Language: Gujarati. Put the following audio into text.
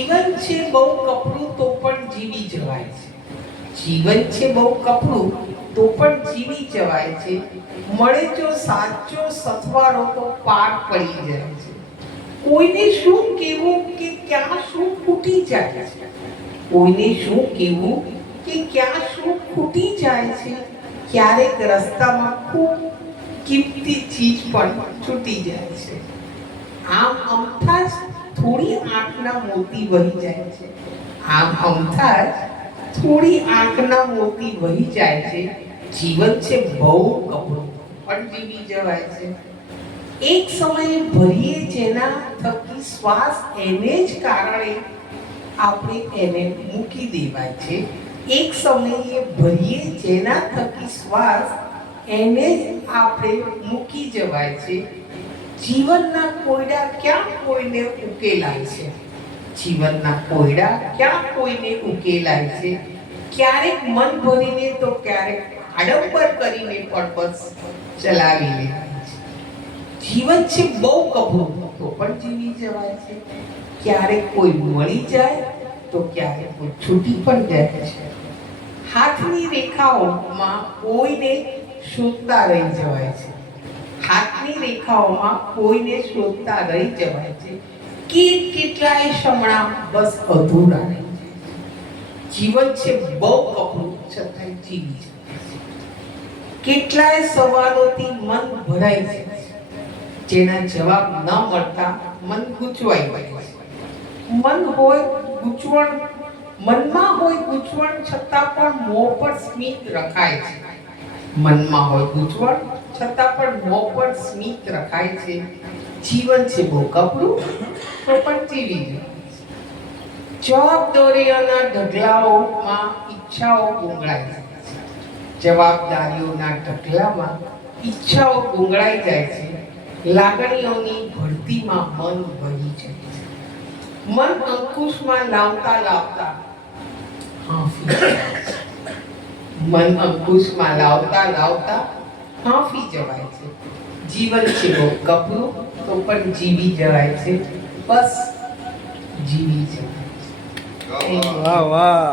જીવન છે બહુ કપરું તો પણ જીવી જવાય છે. જીવન છે બહુ કપરું તો પણ જીવી જવાય છે. મળે જો સાચો સથવારો તો પાર પડી જાય છે. કોઈને શું કહેવું કે ક્યાં શું ખૂટી જાય છે. કોઈને શું કહેવું કે ક્યાં શું ખૂટી જાય છે. ક્યારેક રસ્તામાં ખૂબ કિંમતી ચીજ પણ છૂટી જાય છે. આમ અમથા જ થોડી આંખના મોતી વહી જાય છે. આમ અમથા જ થોડી આંખના મોતી વહી જાય છે. જીવન છે બહુ કપરું પણ જીવી જવાય છે. એક સમયે ભરીએ જેના થકી શ્વાસ એને જ કારણે આપણે એને મૂકી દેવાય છે. એક સમયે ભરીએ જેના થકી શ્વાસ એને જ આપણે મૂકી જવાય છે. જીવનના કોયડા ક્યાં કોઈને ઉકેલાય છે. જીવનના કોયડા ક્યાં કોઈને ઉકેલાય છે. ક્યારેક મન ભરીને તો ક્યારેક આડંબર કરીને પણ બસ ચલાવી લેવાય છે. જીવન છે બહુ કપરું તો પણ જીવી જવાય છે. ક્યારેક કોઈ મળી જાય તો ક્યારેક કોઈ છૂટી પણ જાય છે. હાથની રેખાઓમાં કોઈને શોધતા રહી જવાય છે. હાથની રેખાઓમાં કોઈને શોધતા રહી જવાય છે. કેટલાય શમણા બસ અધૂરા રહી જાય છે. જીવન છે બહુ કપરું છતાં જીવી જાય છે. કેટલાય સવાલોથી મન ભરાઈ જાય છે. જેના જવાબ ન મળતા મન ગૂંચવાઈ જાય છે. મનમાં હોય ગૂંચવણ છતાં પણ મોં પર સ્મિત રખાય છે. મનમાં હોય ગૂંચવણ છતાં પણ મોં પર સ્મિત રખાય છે. જીવન છે બહુ કપરું તો પણ જીવી જાય છે. જવાબદારીઓના ઢગલાઓમાં ઈચ્છાઓ ગુંગળાઈ જાય છે. જવાબદારીઓના ઢગલામાં ઈચ્છાઓ ગુંગળાઈ જાય છે. લાગણીઓની ભરતીમાં મન વહી જાય છે. મન અંકુશમાં લાવતા લાવતા હાંફી જાય છે. મન અંકુશમાં લાવતા લાવતા હાંફી જવાય છે. જીવન છે બહુ કપરું તો પણ જીવી જવાય છે. બસ જીવી જવાય છે. વાહ વાહ.